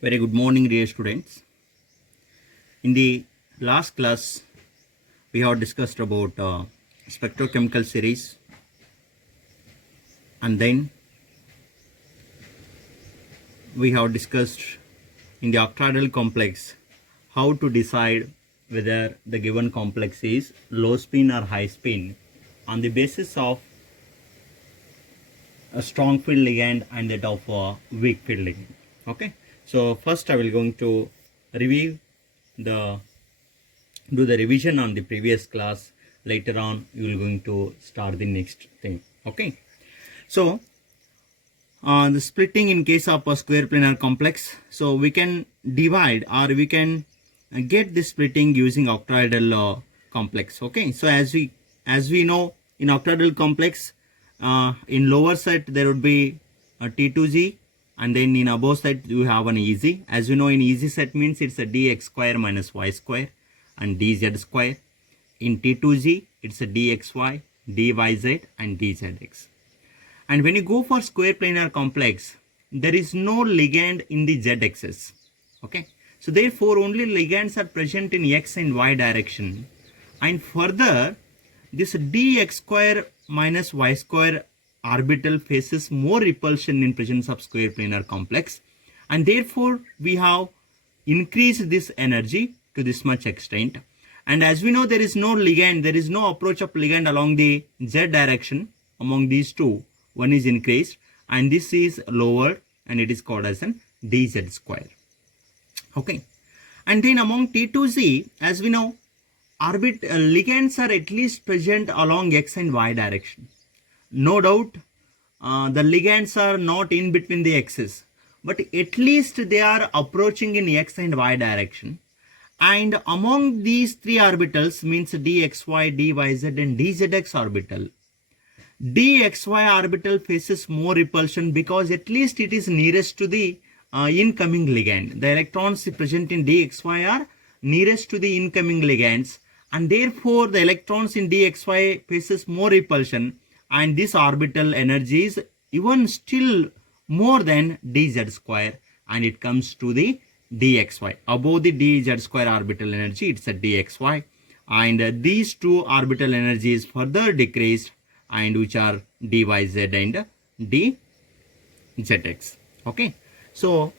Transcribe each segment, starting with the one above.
Very good morning, dear students. In the last class, we have discussed about spectrochemical series, and then we have discussed in the octahedral complex how to decide whether the given complex is low spin or high spin on the basis of a strong field ligand and that of a weak field ligand. Okay, so first I will going to review do the revision on the previous class. Later on you will going to start the next thing. Okay, so the splitting in case of a square planar complex, so we can divide or we can get the splitting using octahedral complex. Okay, so as we know, in octahedral complex, in lower set there would be a T2G, and then in above set you have an EZ. As you know, in EZ set means it's a dx square minus y square and dz square. In T2G it's a dxy, dyz and dzx. And when you go for square planar complex, there is no ligand in the z-axis. Okay, so therefore only ligands are present in x and y direction, and further this dx square minus y square orbital faces more repulsion in presence of square planar complex, and therefore we have increased this energy to this much extent. And as we know, there is no ligand, there is no approach of ligand along the z direction. Among these two, one is increased and this is lowered, and it is called as an dz square. Okay, and then among T2Z, as we know, ligands are at least present along x and y direction. No doubt the ligands are not in between the x's, but at least they are approaching in x and y direction. And among these three orbitals, means dxy, dyz and dzx orbital, dxy orbital faces more repulsion because at least it is nearest to the incoming ligand. The electrons present in dxy are nearest to the incoming ligands, and therefore the electrons in dxy faces more repulsion, and this orbital energy is even still more than dz square, and it comes to the dxy. Above the dz square orbital energy, it's a dxy, and these two orbital energies further decreased, and which are dyz and dzx. Okay, so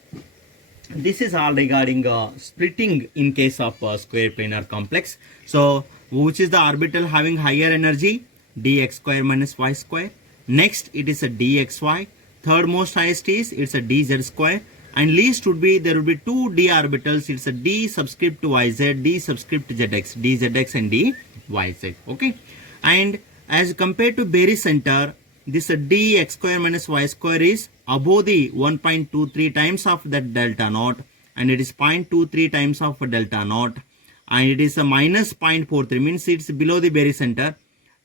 this is all regarding splitting in case of square planar complex. So which is the orbital having higher energy? Dx square minus y square. Next it is a dxy. Third most highest is it's a dz square, and least would be there would be two d orbitals. It's a d subscript yz, d subscript zx, dzx and dyz. Okay, and as compared to barycenter, this dx square minus y square is above the 1.23 times of that delta naught, and it is 0.23 times of delta naught, and it is a minus 0.43, means it's below the barycenter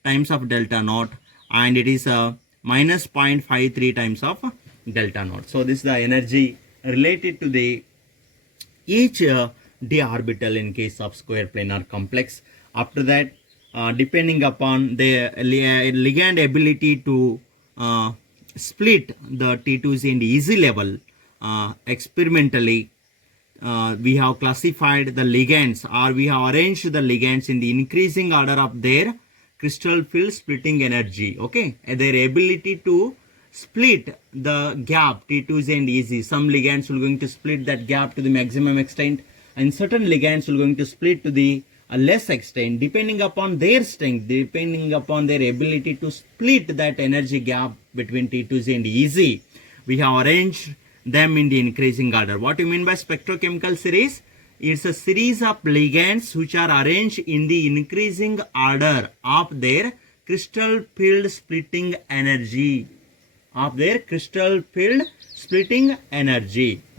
times of delta naught, and it is a minus 0.53 times of delta naught. So this is the energy related to the each d orbital in case of square planar complex. After that, depending upon the ligand ability to split the T2Z and EZ level, experimentally we have classified the ligands, or we have arranged the ligands in the increasing order of their crystal field splitting energy. Okay, their ability to split the gap T2Z and EZ. Some ligands will going to split that gap to the maximum extent, and certain ligands will going to split to the a less extent, depending upon their strength, depending upon their ability to split that energy gap between T2Z and EZ. We have arranged them in the increasing order. What do you mean by spectrochemical series? It's a series of ligands which are arranged in the increasing order of their crystal field splitting energy.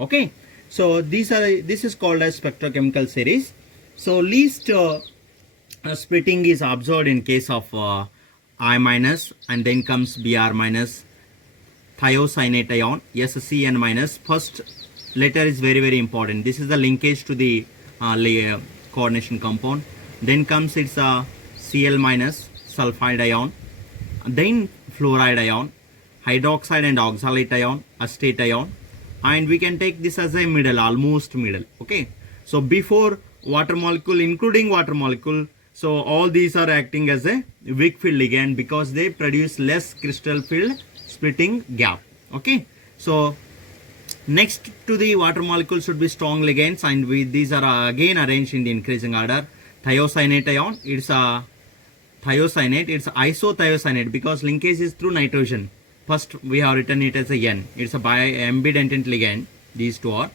Okay, so this is called as spectrochemical series. So least splitting is observed in case of I minus, and then comes Br minus, thiocyanate ion, SCN minus. First letter is very important. This is the linkage to the coordination compound. Then comes its Cl minus, sulfide ion, then fluoride ion, hydroxide and oxalate ion, acetate ion, and we can take this as a middle, almost middle. Okay, so before water molecule, including water molecule, so all these are acting as a weak field ligand because they produce less crystal field splitting gap. Okay, so next to the water molecule should be strong ligands, and these are again arranged in the increasing order. Thiocyanate ion, it's a thiocyanate, it's isothiocyanate because linkage is through nitrogen. First we have written it as a N, it's a ambidextrant ligand, these two are.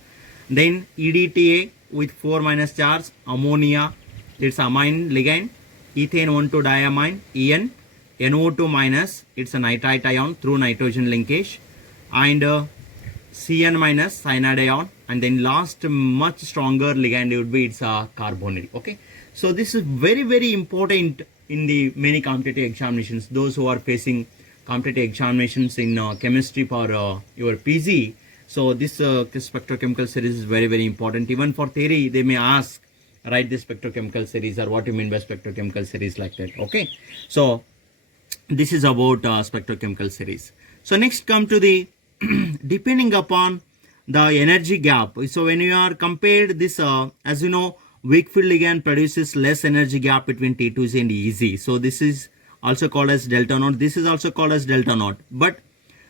Then EDTA with 4 minus charge, ammonia, it's amine ligand, ethane 1,2 diamine, En, NO2 minus, it's a nitrite ion through nitrogen linkage, and Cn minus, cyanide ion, and then last much stronger ligand would be it's a carbonyl. Okay, so this is very, very important in the many competitive examinations. Those who are facing competitive examinations in chemistry for your PG, so this spectrochemical series is very, very important. Even for theory, they may ask, write the spectrochemical series or what you mean by spectrochemical series, like that. Okay, so this is about spectrochemical series. So next come to the depending upon the energy gap. So when you are compared this, as you know, weak field ligand produces less energy gap between T2Z and EZ. So this is also called as delta naught. This is also called as delta naught. But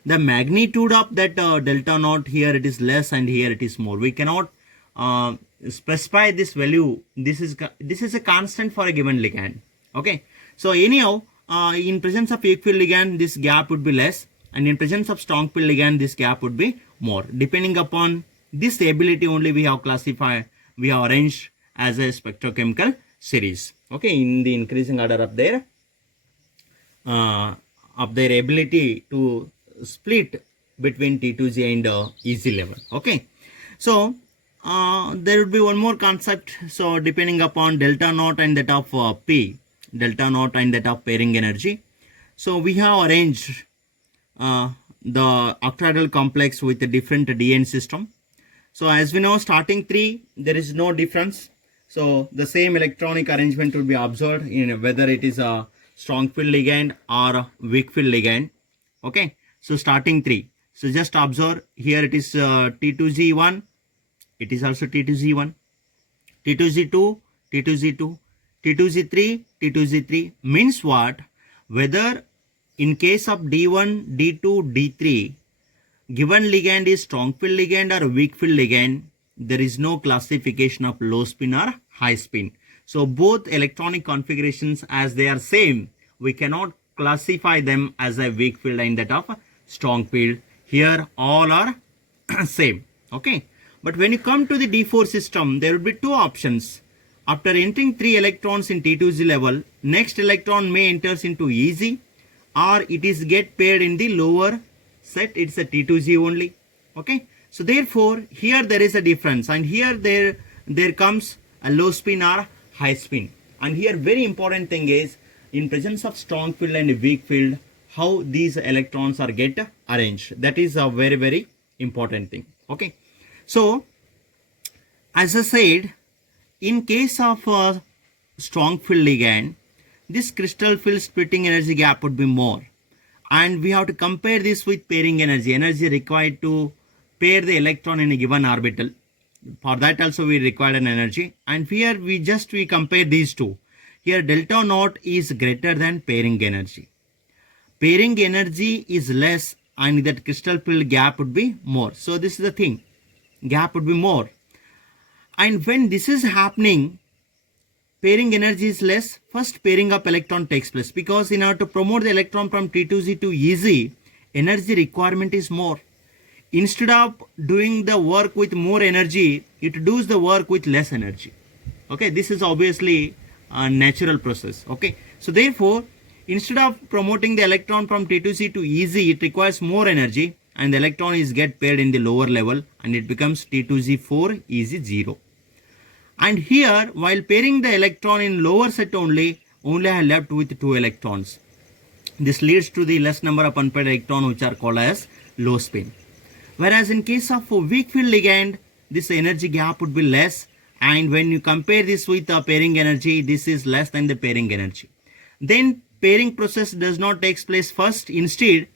the magnitude of that delta naught, here it is less and here it is more. We cannot specify this value. This is a constant for a given ligand. Okay. So anyhow, in presence of weak field ligand, this gap would be less, and in presence of strong field ligand, this gap would be more. Depending upon this ability only, we have classified, we have arranged as a spectrochemical series. Okay, in the increasing order of their ability to split between T2Z and EZ level. Okay, so there would be one more concept. So depending upon delta naught and that of P, delta naught and that of pairing energy. So we have arranged the octahedral complex with a different DN system. So as we know, starting 3, there is no difference. So the same electronic arrangement will be observed in whether it is a strong field ligand or a weak field ligand. Okay, so starting 3. So just observe here it is T2Z1, it is also T2Z1, T2Z2, T2Z2, T2Z3, T2Z3 means what? Whether in case of D1, D2, D3, given ligand is strong field ligand or weak field ligand, there is no classification of low spin or high spin. So both electronic configurations, as they are same, we cannot classify them as a weak field and that of a strong field. Here all are same. Okay, but when you come to the D4 system, there will be two options. After entering 3 electrons in T2Z level, next electron may enters into EZ, or it is get paired in the lower set, it's a T2Z only. Okay, so therefore here there is a difference, and here there comes a low spin or high spin. And here very important thing is, in presence of strong field and weak field, how these electrons are get arranged. That is a very, very important thing. Okay, so as I said, in case of strong field ligand, this crystal field splitting energy gap would be more, and we have to compare this with pairing energy required to pair the electron in a given orbital. For that also we require an energy, and here we compare these two. Here delta naught is greater than pairing energy. Pairing energy is less, and that crystal field gap would be more. So this is the thing, gap would be more. And when this is happening, pairing energy is less, first pairing up electron takes place, because in order to promote the electron from T2Z to EZ, energy requirement is more. Instead of doing the work with more energy, it does the work with less energy. Okay, this is obviously a natural process. Okay, so therefore, instead of promoting the electron from T2Z to EZ, it requires more energy, and the electron is get paired in the lower level, and it becomes T2Z4, EZ0. And here, while pairing the electron in lower set only I have left with 2 electrons. This leads to the less number of unpaired electrons, which are called as low spin. Whereas in case of a weak field ligand, this energy gap would be less, and when you compare this with the pairing energy, this is less than the pairing energy. Then pairing process does not take place first. Instead,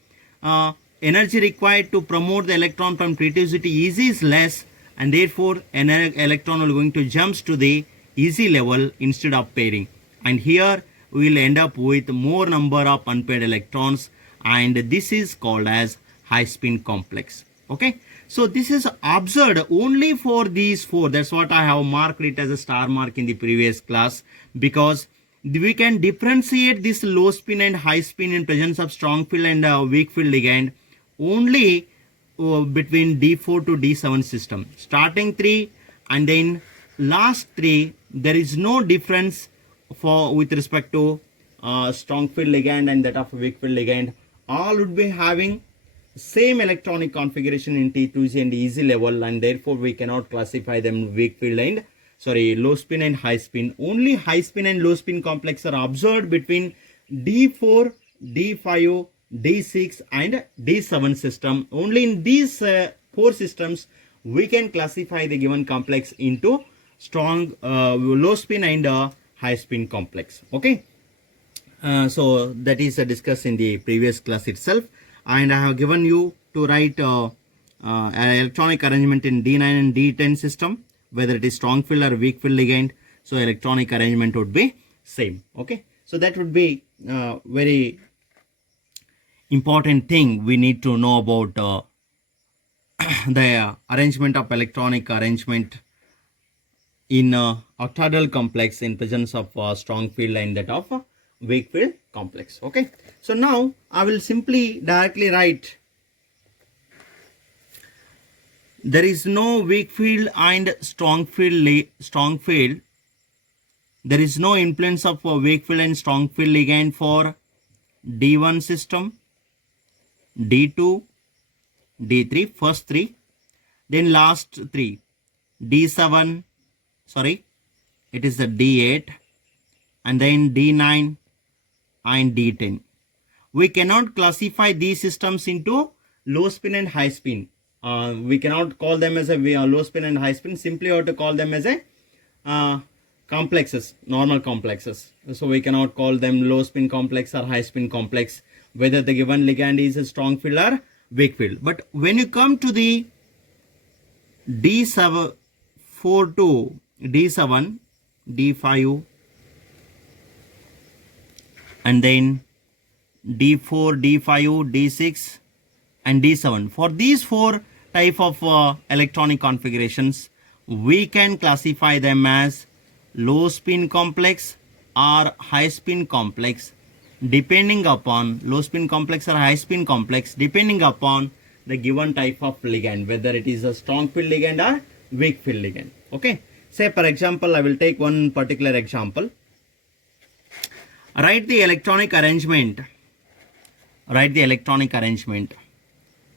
energy required to promote the electron from T2Z to easy is less, and therefore electron will going to jumps to the easy level instead of pairing. And here we will end up with more number of unpaired electrons, and this is called as high spin complex. Okay, so this is observed only for these four. That's what I have marked it as a star mark in the previous class, because we can differentiate this low spin and high spin in presence of strong field and weak field ligand only between D4 to D7 system. Starting 3 and then last 3, there is no difference for with respect to strong field ligand and that of weak field ligand. All would be having same electronic configuration in T2Z and easy level, and therefore we cannot classify them weak field and low spin and high spin. Only high spin and low spin complex are observed between D4, D5, D6 and D7 system. Only in these 4 systems we can classify the given complex into strong low spin and high spin complex. Okay, so that is discussed in the previous class itself, and I have given you to write an electronic arrangement in D9 and D10 system, whether it is strong field or weak field ligand. So electronic arrangement would be same. Okay, so that would be very important thing we need to know about the arrangement of electronic arrangement in octahedral complex in presence of strong field and that of weak field complex. Okay, so now I will simply directly write there is no weak field and strong field. There is no influence of weak field and strong field ligand for D1 system, D2, D3, first 3, then last 3, D7, it is the D8, and then D9 and D10. We cannot classify these systems into low spin and high spin. We cannot call them as a low spin and high spin. Simply we have to call them as a complexes, normal complexes. So we cannot call them low spin complex or high spin complex, whether the given ligand is a strong field or weak field. But when you come to the D7, 4 to D7, D5, and then D4, D5, D6 and D7. For these 4 type of electronic configurations, we can classify them as low spin complex or high spin complex, depending upon low spin complex or high spin complex, depending upon the given type of ligand, whether it is a strong field ligand or weak field ligand. Okay, say for example, I will take one particular example. Write the electronic arrangement. Write the electronic arrangement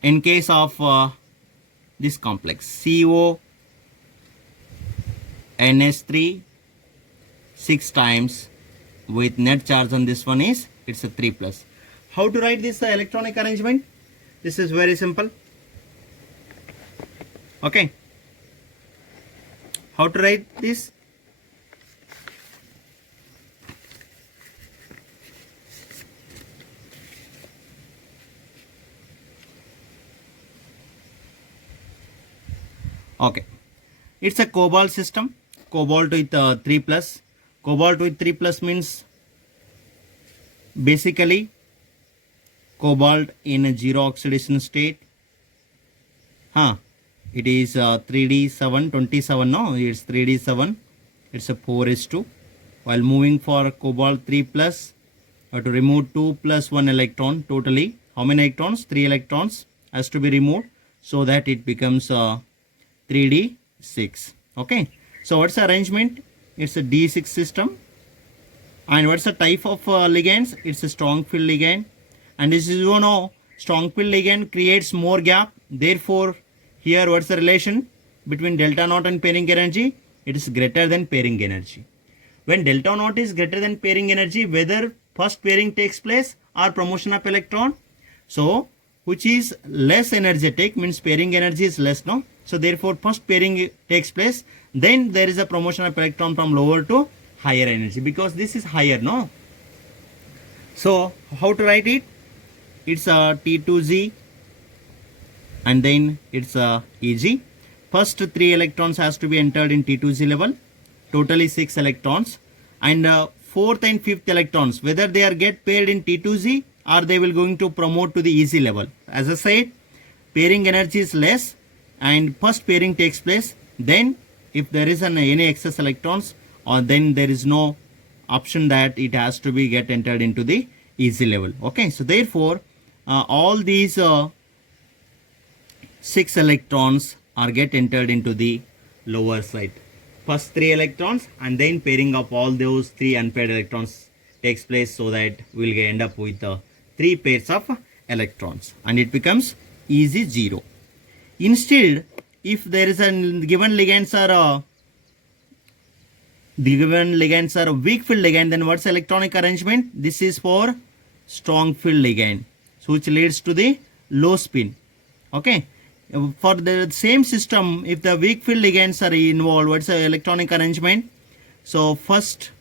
in case of this complex CO NS3 6 times with net charge on this one is it's a 3 plus. How to write this electronic arrangement? This is very simple. Okay, how to write this? Okay, it's a cobalt system, cobalt with 3 plus. Cobalt with 3 plus means basically cobalt in a 0 oxidation state. It is 3d7, 27, no, it's 3d7, it's a 4s2. While moving for cobalt 3 plus, you have to remove 2 plus 1 electron totally. How many electrons? 3 electrons has to be removed, so that it becomes 3d6. Okay, so what's the arrangement? It's a D6 system. And what's the type of ligands? It's a strong field ligand. And as you know, strong field ligand creates more gap. Therefore, here what's the relation between delta naught and pairing energy? It is greater than pairing energy. When delta naught is greater than pairing energy, whether first pairing takes place or promotion of electron, so which is less energetic means pairing energy is less, no? So therefore first pairing takes place, then there is a promotion of electron from lower to higher energy, because this is higher, no? So how to write it? It's a T2Z and then it's Eg. First 3 electrons has to be entered in T2Z level, totally 6 electrons, and fourth and fifth electrons, whether they are get paired in T2Z or they will going to promote to the Eg level. As I said, pairing energy is less and first pairing takes place. Then if there is any excess electrons, or then there is no option that it has to be get entered into the Eg level. Okay, so therefore all these 6 electrons are get entered into the lower side. First 3 electrons and then pairing of all those 3 unpaired electrons takes place, so that we'll end up with 3 pairs of electrons and it becomes Eg 0. Instead, if there is a given ligands are weak field ligand, then what's electronic arrangement? This is for strong field ligand, so which leads to the low spin. Okay, for the same system, if the weak field ligands are involved, what's the electronic arrangement? So first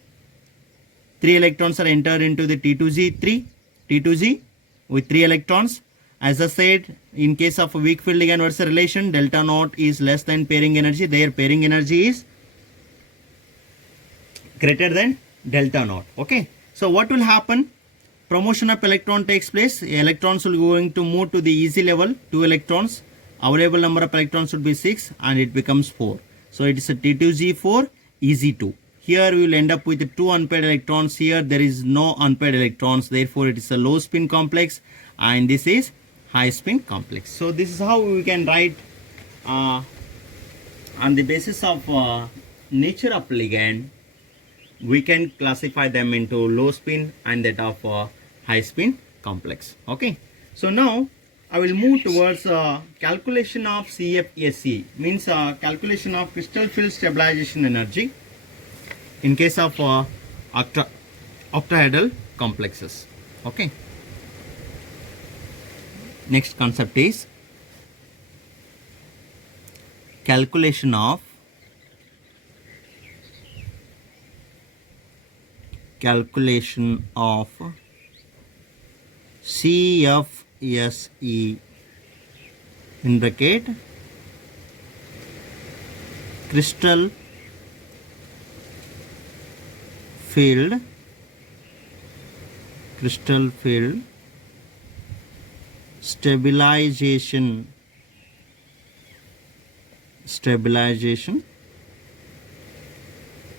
3 electrons are entered into the T2Z with 3 electrons. As I said, in case of a weak field ligand, what's the relation? Delta naught is less than pairing energy. Their pairing energy is greater than delta naught. Okay, so what will happen? Promotion of electron takes place. Electrons will going to move to the Eg level, 2 electrons. Available number of electrons should be 6 and it becomes 4. So it is a T2Z4, Eg2. Here we will end up with 2 unpaired electrons. Here there is no unpaired electrons. Therefore it is a low spin complex and this is high spin complex. So this is how we can write on the basis of nature of ligand. We can classify them into low spin and that of high spin complex. Okay, so now I will move towards calculation of CFSE, means calculation of crystal field stabilization energy in case of octahedral complexes. Okay, next concept is calculation of CFSE in bracket crystal field stabilization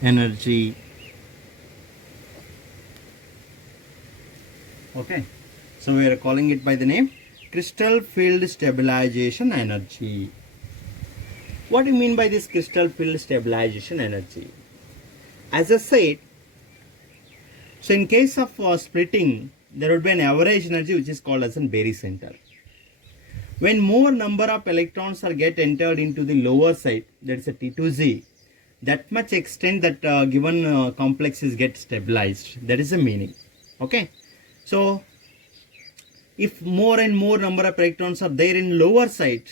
energy. Okay, so we are calling it by the name crystal field stabilization energy. What do you mean by this crystal field stabilization energy? As I said, so in case of splitting, there would be an average energy which is called as a barycenter. When more number of electrons are get entered into the lower side, that is a T2Z, that much extent that given complex is get stabilized. That is the meaning. Okay, so if more and more number of electrons are there in lower side,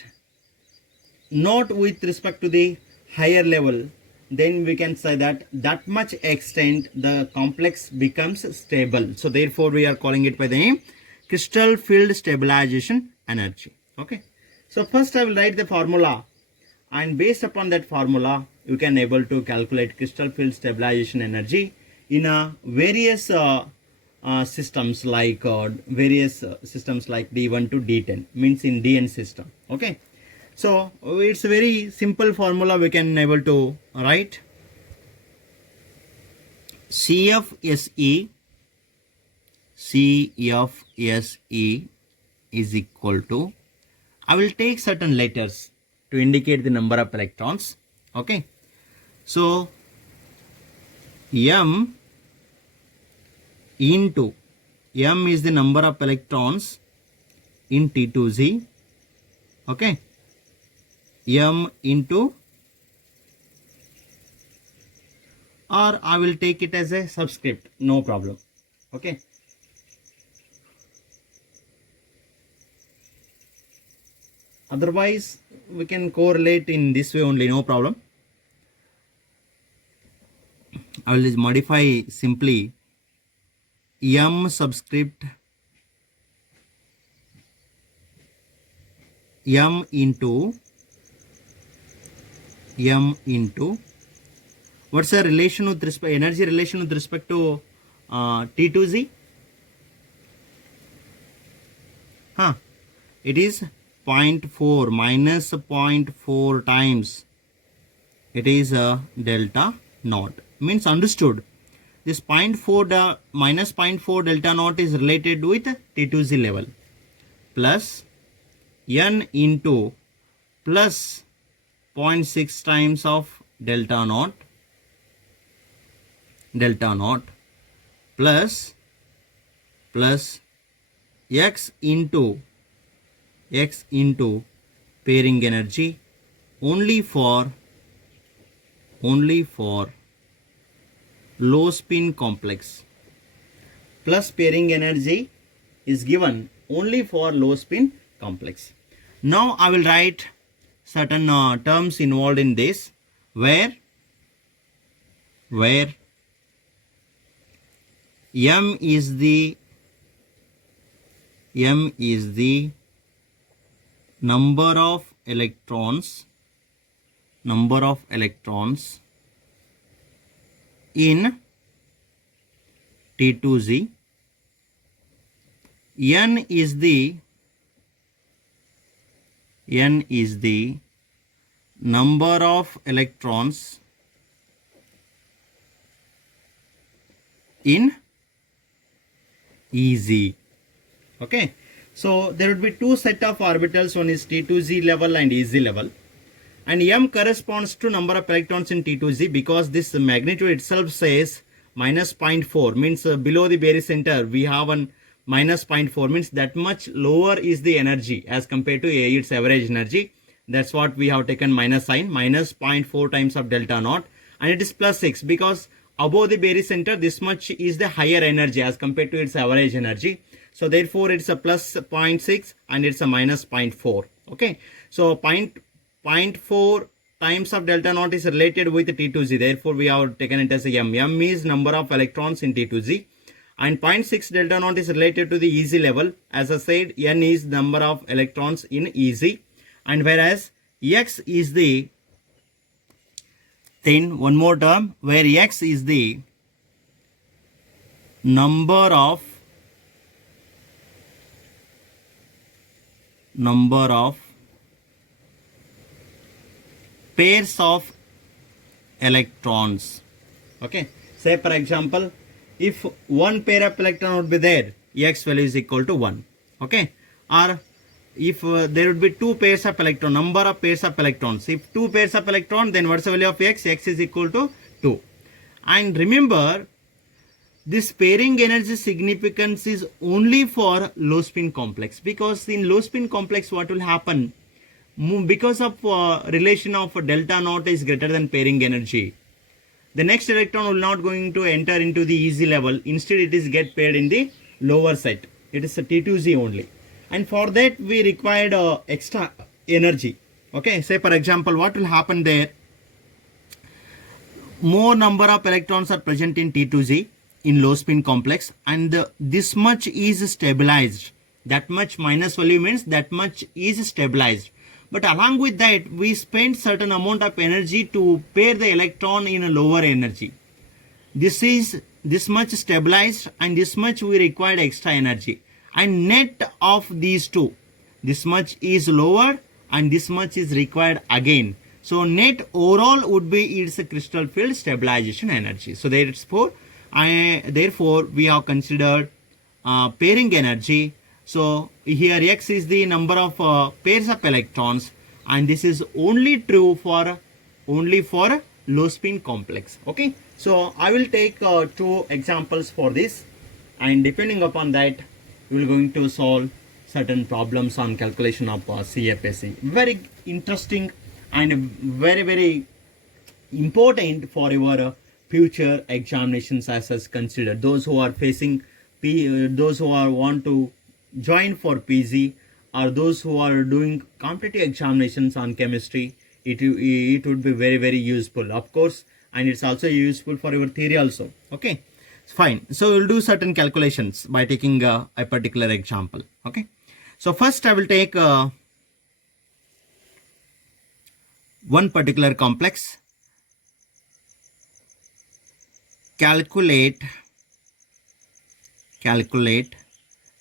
not with respect to the higher level, then we can say that that much extent the complex becomes stable. So therefore we are calling it by the name crystal field stabilization energy. Okay, so first I will write the formula, and based upon that formula you can able to calculate crystal field stabilization energy in various systems like D1 to D10, means in DN system. Okay, so it's a very simple formula we can able to write. CFSE is equal to, I will take certain letters to indicate the number of electrons. Okay, so M into M is the number of electrons in T2Z. Okay, M into, or I will take it as a subscript, no problem. Okay, otherwise we can correlate in this way only, no problem. I will just modify simply M subscript m into what's the relation with respect energy relation with respect to T2Z? It is 0.4 minus 0.4 times. It is delta naught. Means understood. This 0.4 minus 0.4 delta naught is related with T2Z level. Plus n into plus 0.6 times of delta naught plus x into pairing energy only for low spin complex. Plus pairing energy is given only for low spin complex. Now I will write certain terms involved in this where m is the number of electrons in T2Z. n is the number of electrons in EZ. Okay, so there would be two set of orbitals, one is T2Z level and EZ level, and m corresponds to number of electrons in T2Z because this magnitude itself says minus 0.4, means below the barycenter we have an minus 0.4, means that much lower is the energy as compared to its average energy. That's what we have taken minus sign, minus 0.4 times of delta naught, and it is plus 6 because above the barycenter this much is the higher energy as compared to its average energy. So therefore it's a plus 0.6 and it's a minus 0.4. Okay, so 0.4 times of delta naught is related with T2Z, therefore we have taken it as a m. M is number of electrons in T2Z, and 0.6 delta naught is related to the EZ level. As I said, n is number of electrons in EZ, and whereas x is the, then one more term where x is the number of pairs of electrons. Okay, say for example, if one pair of electron would be there, x value is equal to 1. Okay, or if there would be two pairs of electron, number of pairs of electrons. If two pairs of electron, then what's the value of x? X is equal to 2. And remember, this pairing energy significance is only for low spin complex, because in low spin complex what will happen, because of relation of delta naught is greater than pairing energy, the next electron will not going to enter into the EZ level. Instead it is get paired in the lower set. It is a T2Z only, and for that we required extra energy. Okay, say for example, what will happen there, more number of electrons are present in T2Z in low spin complex, and this much is stabilized. That much minus value means that much is stabilized. But along with that, we spend certain amount of energy to pair the electron in a lower energy. This much stabilized, and this much we required extra energy. And net of these two, this much is lower and this much is required again. So net overall would be its crystal field stabilization energy. So therefore we have considered pairing energy. So here x is the number of pairs of electrons, and this is only true for low spin complex. Okay, so I will take two examples for this, and depending upon that we will going to solve certain problems on calculation of CFSE. Very interesting and very important for your future examinations as considered. Those who are facing those who are want to join for PG, or those who are doing competitive examinations on chemistry, it would be very useful, of course, and it's also useful for your theory also. Okay, fine. So we'll do certain calculations by taking a particular example. Okay, so first I will take one particular complex, calculate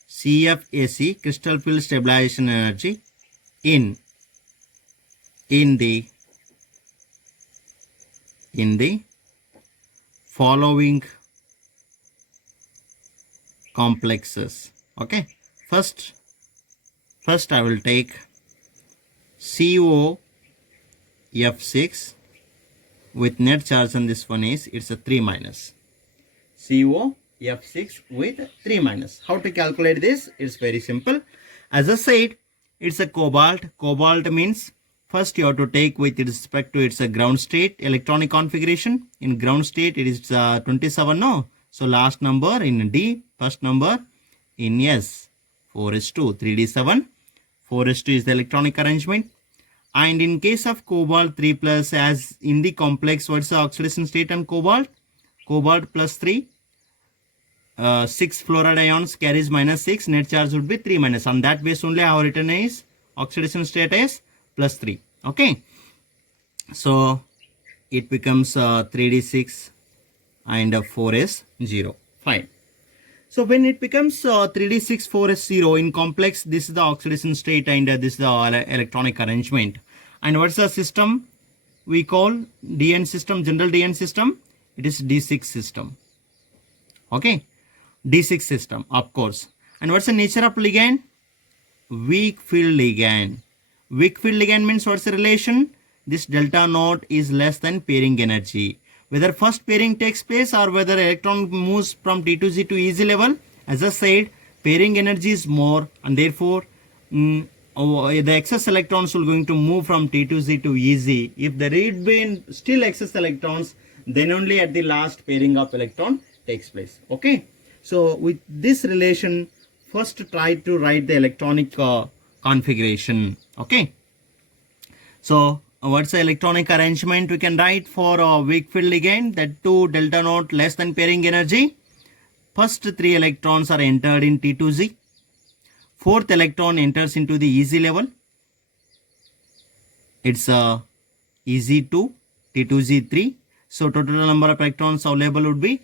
CFAC, crystal field stabilization energy, in the following complexes. Okay, first I will take COF6 with net charge on this one is, it's a 3 minus. COF6 with 3 minus. How to calculate this? It's very simple. As I said, it's a cobalt. Cobalt means first you have to take with respect to its ground state electronic configuration. In ground state it is 27, no? So last number in D, first number in S, 4s2, 3d7, 4s2 is the electronic arrangement. And in case of cobalt 3 plus, as in the complex, what's the oxidation state on cobalt? Cobalt plus 3, 6 fluoride ions carries minus 6, net charge would be 3 minus. On that base only I have written is oxidation state is plus 3. Okay, so it becomes 3d6 and 4s0. Fine. So when it becomes 3d6 4s0 in complex, this is the oxidation state and this is the electronic arrangement. And what's the system we call DN system, general DN system? It is D6 system. Okay, D6 system, of course. And what's the nature of ligand? Weak field ligand. Weak field ligand means what's the relation? This delta naught is less than pairing energy. Whether first pairing takes place or whether electron moves from T to Z to EZ level, as I said, pairing energy is more, and therefore the excess electrons will going to move from T to Z to EZ. If there had been still excess electrons, then only at the last pairing of electron takes place. Okay, so with this relation, first try to write the electronic configuration. Okay, so what's the electronic arrangement we can write for a weak field ligand? That 2 delta naught less than pairing energy. First 3 electrons are entered in T2Z. Fourth electron enters into the EZ level. It's EZ2, T2Z3. So total number of electrons available would be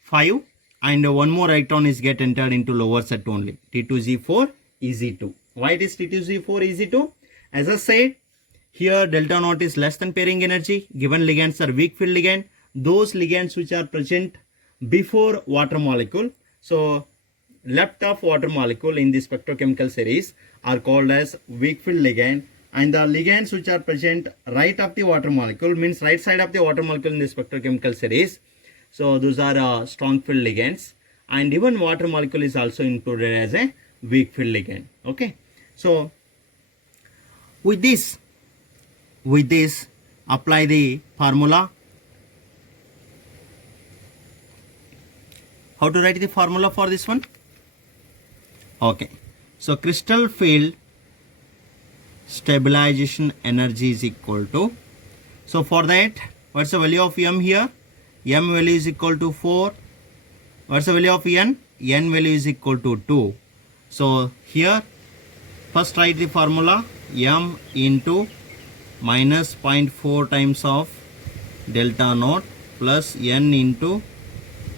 5. And one more electron is get entered into lower set only. T2Z4, EZ2. Why it is T2Z4, EZ2? As I said, here delta naught is less than pairing energy. Given ligands are weak field ligand. Those ligands which are present before water molecule. So left of water molecule in the spectrochemical series are called as weak field ligand. And the ligands which are present right of the water molecule, means right side of the water molecule in the spectrochemical series. So those are strong field ligands. And even water molecule is also included as a weak field ligand. Okay. So with this apply the formula. How to write the formula for this one? Okay, so crystal field stabilization energy is equal to, so for that, what's the value of M here? M value is equal to 4. What's the value of N? N value is equal to 2. So here first write the formula, M into minus 0.4 times of delta naught plus N into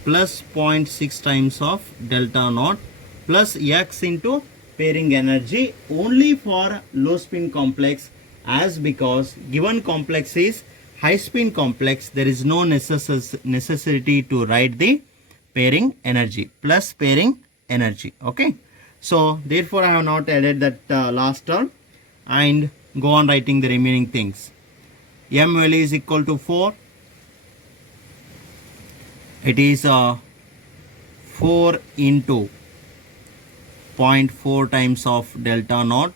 plus 0.6 times of delta naught plus X into pairing energy only for low spin complex, as because given complex is high spin complex, there is no necessity to write the pairing energy plus pairing energy. Okay, so therefore I have not added that last term and go on writing the remaining things. M value is equal to 4. It is 4 into 0.4 times of delta naught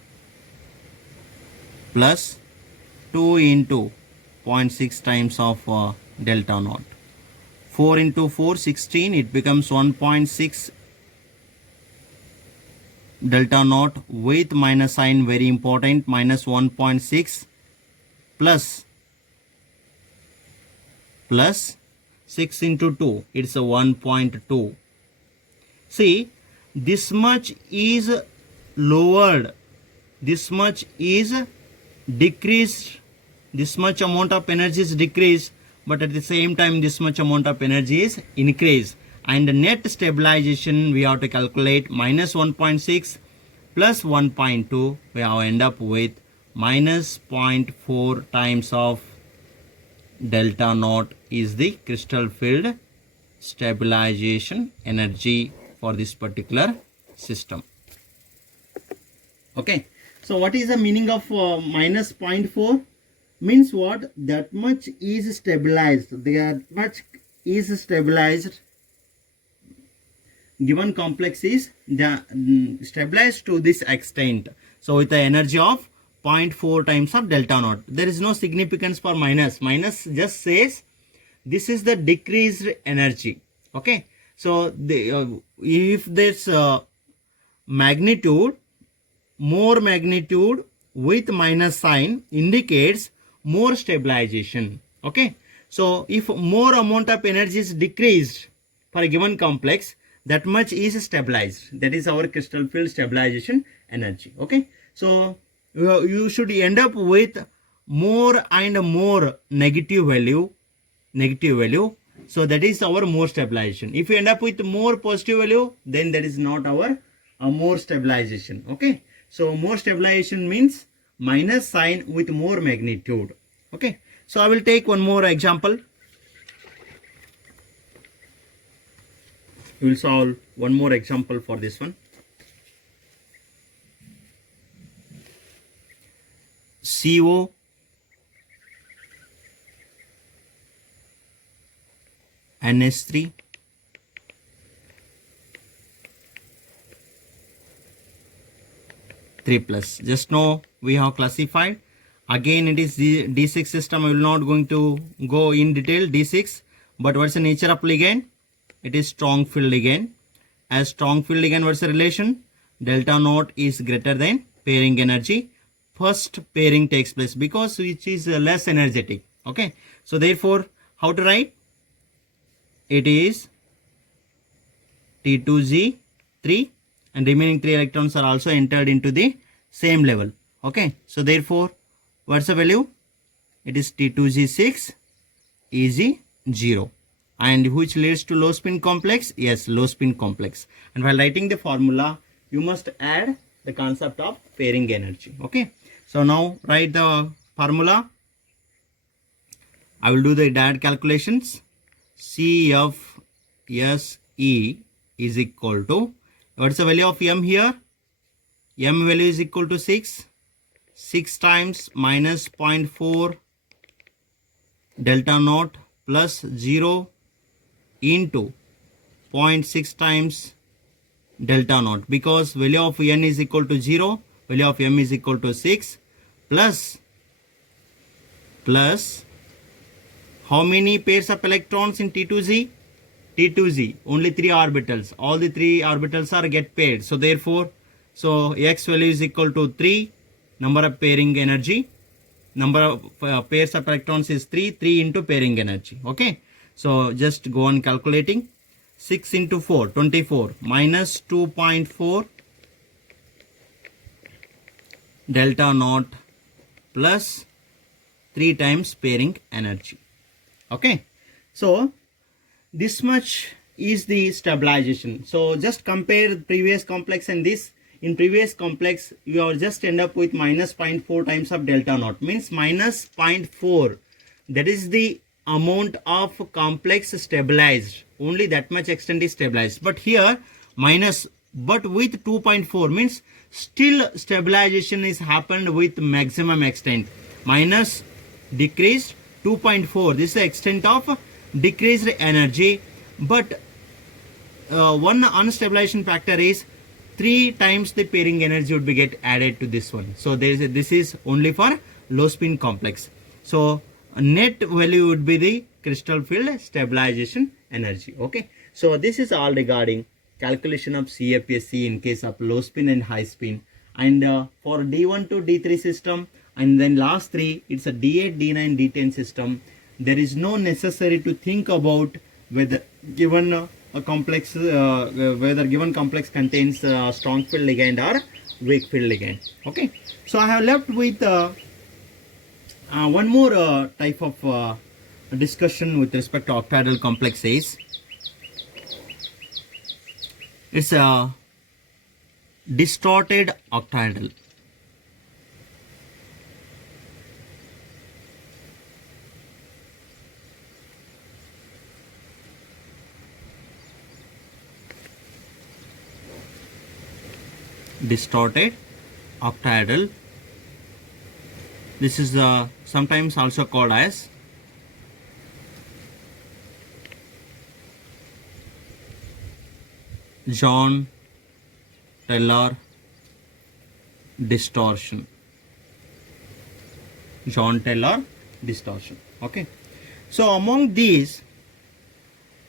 plus 2 into 0.6 times of delta naught. 4 into 4, 16. It becomes 1.6 delta naught with minus sign, very important, minus 1.6 plus 6 into 2, it's a 1.2. See, this much is lowered, this much is decreased this much amount of energy is decreased, but at the same time this much amount of energy is increased. And the net stabilization we have to calculate minus 1.6 plus 1.2, we have end up with minus 0.4 times of delta naught is the crystal field stabilization energy for this particular system. Okay, so what is the meaning of minus 0.4? Means what? That much is stabilized. That much is stabilized. Given complex is stabilized to this extent. So with the energy of 0.4 times of delta naught. There is no significance for minus. Minus just says this is the decreased energy. Okay. So if there's magnitude, more magnitude with minus sign indicates more stabilization. Okay. So if more amount of energy is decreased for a given complex, that much is stabilized. That is our crystal field stabilization energy. Okay. So you should end up with more and more negative value. So that is our more stabilization. If you end up with more positive value, then that is not our more stabilization. Okay. So more stabilization means minus sign with more magnitude. Okay. So I will take one more example. We will solve one more example for this one. CO NH3 3 plus. Just now we have classified. Again it is the D6 system. I will not going to go in detail D6. But what's the nature of ligand? It is strong field ligand. As strong field ligand, what's the relation? Delta naught is greater than pairing energy. First pairing takes place because which is less energetic. Okay. So therefore, how to write? It is T2Z3 and remaining 3 electrons are also entered into the same level. Okay. So therefore, what's the value? It is T2Z6 EZ0. And which leads to low spin complex? Yes, low spin complex. And while writing the formula, you must add the concept of pairing energy. Okay. So now write the formula. I will do the direct calculations. CFSE is equal to, what's the value of M here? M value is equal to 6. 6 times minus 0.4 delta naught plus 0 into 0.6 times delta naught, because value of N is equal to 0, value of M is equal to 6 plus how many pairs of electrons in T2Z? T2Z, only 3 orbitals. All the 3 orbitals are get paired. So therefore, X value is equal to 3, number of pairing energy. Number of pairs of electrons is 3, 3 into pairing energy. Okay. So just go on calculating. 6 into 4, 24 minus 2.4 delta naught plus 3 times pairing energy. Okay. So this much is the stabilization. So just compare previous complex and this. In previous complex, you are just end up with minus 0.4 times of delta naught. Means minus 0.4. That is the amount of complex stabilized. Only that much extent is stabilized. But here minus, but with 2.4 means still stabilization is happened with maximum extent. Minus decreased 2.4. This is the extent of decreased energy. But one unstabilization factor is 3 times the pairing energy would be get added to this one. So this is only for low spin complex. So net value would be the crystal field stabilization energy. Okay. So this is all regarding calculation of CFSE in case of low spin and high spin. And for D1 to D3 system, and then last 3, it's a D8, D9, D10 system. There is no necessary to think about whether given a complex, whether given complex contains strong field ligand or weak field ligand. Okay. So I have left with One more type of discussion with respect to octahedral complex is it's a distorted octahedral. Distorted octahedral. This is sometimes also called as John Taylor distortion. John Taylor distortion. Okay. So among these,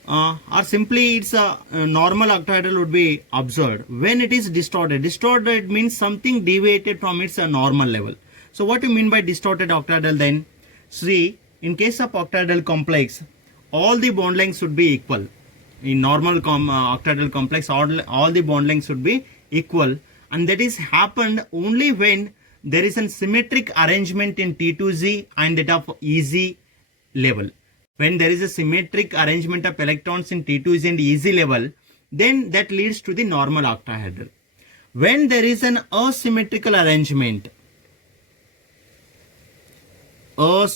or simply it's a normal octahedral would be observed when it is distorted. Distorted means something deviated from its normal level. So what do you mean by distorted octahedral then? See, in case of octahedral complex, all the bond lengths should be equal. In normal octahedral complex, all the bond lengths should be equal, and that is happened only when there is a symmetric arrangement in T2Z and that of EZ level. When there is a symmetric arrangement of electrons in T2Z and EZ level, then that leads to the normal octahedral. When there is an asymmetrical arrangement, of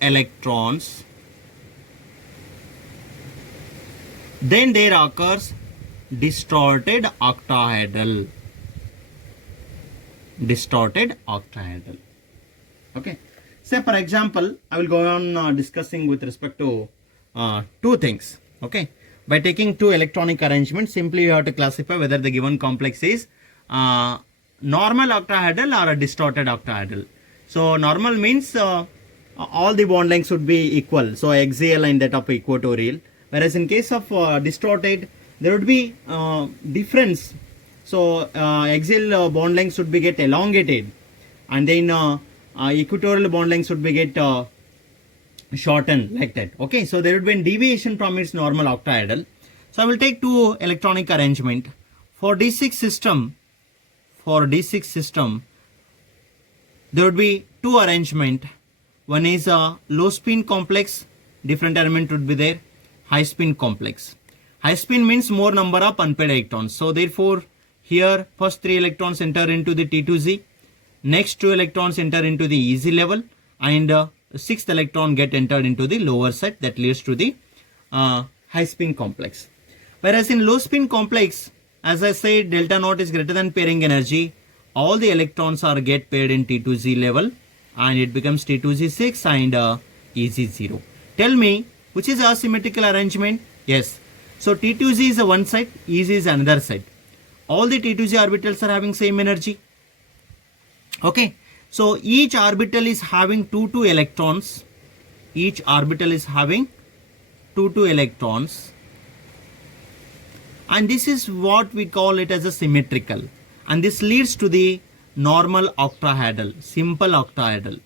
electrons, then there occurs distorted octahedral. Okay. Say for example, I will go on discussing with respect to two things. Okay. By taking two electronic arrangements, simply you have to classify whether the given complex is normal octahedral or a distorted octahedral. So normal means all the bond lengths should be equal. So axial and that of equatorial. Whereas in case of distorted, there would be difference. So axial bond length should be get elongated, and then equatorial bond length should be get shortened like that. Okay, so there would be a deviation from its normal octahedral. So I will take two electronic arrangement for D6 system. There would be two arrangement. One is a low spin complex, different element would be there. High spin complex. High spin means more number of unpaired electrons. So therefore here first 3 electrons enter into the T2Z, next 2 electrons enter into the EZ level, and 6th electron get entered into the lower set. That leads to the high spin complex. Whereas in low spin complex, as I said, delta naught is greater than pairing energy. All the electrons are get paired in T2Z level, and it becomes T2Z6 and EZ0. Tell me, which is asymmetrical arrangement? Yes. So T2Z is one side, EZ is another side. All the T2Z orbitals are having same energy. Okay. So each orbital is having 2 electrons. Each orbital is having 2 electrons. And this is what we call it as a symmetrical. And this leads to the normal octahedral, simple octahedral.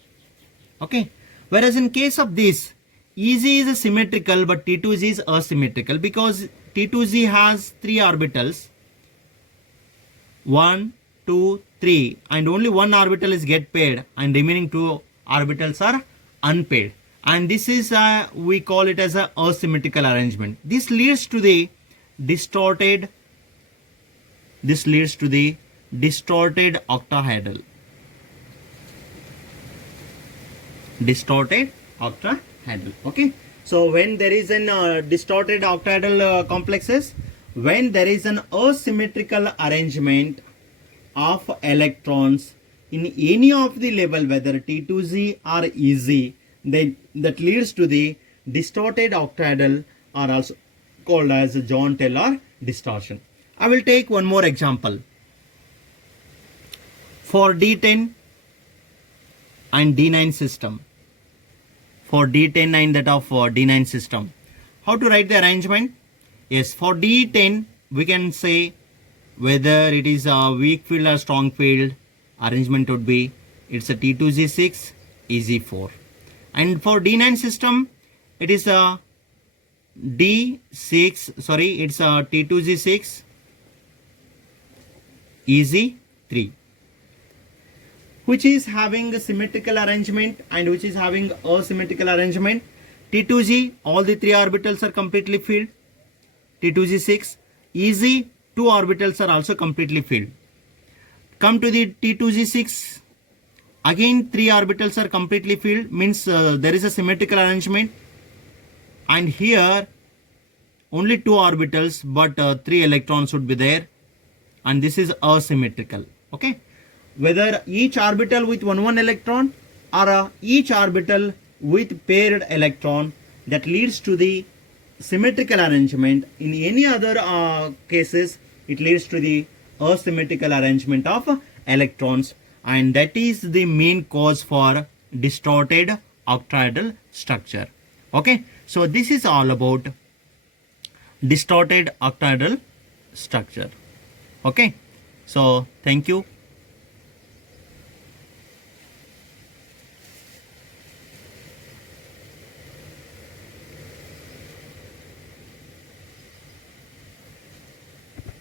Okay. Whereas in case of this, EZ is a symmetrical but T2Z is asymmetrical, because T2Z has 3 orbitals. 1, 2, 3, and only one orbital is get paired and remaining 2 orbitals are unpaired. And this is we call it as a asymmetrical arrangement. This leads to the distorted octahedral. Okay. So when there is an distorted octahedral complexes, when there is an asymmetrical arrangement of electrons in any of the level, whether T2Z or EZ, that leads to the distorted octahedral, are also called as John Taylor distortion. I will take one more example. For D10 and D9 system. For D10 and that of D9 system. How to write the arrangement? Yes, for D10 we can say whether it is a weak field or strong field. Arrangement would be it's a T2Z6, EZ4. And for D9 system, it is a D6, sorry, it's a T2G6 EZ3, which is having a symmetrical arrangement and which is having asymmetrical arrangement. T2G, all the 3 orbitals are completely filled. T2G6, EZ, 2 orbitals are also completely filled. Come to the T2G6, again 3 orbitals are completely filled, means there is a symmetrical arrangement, and here only 2 orbitals but 3 electrons would be there, and this is asymmetrical. Okay, whether each orbital with one electron or each orbital with paired electron, that leads to the symmetrical arrangement. In any other cases, it leads to the asymmetrical arrangement of electrons, and that is the main cause for distorted octahedral structure. Okay, so this is all about distorted octahedral structure. Okay, so thank you.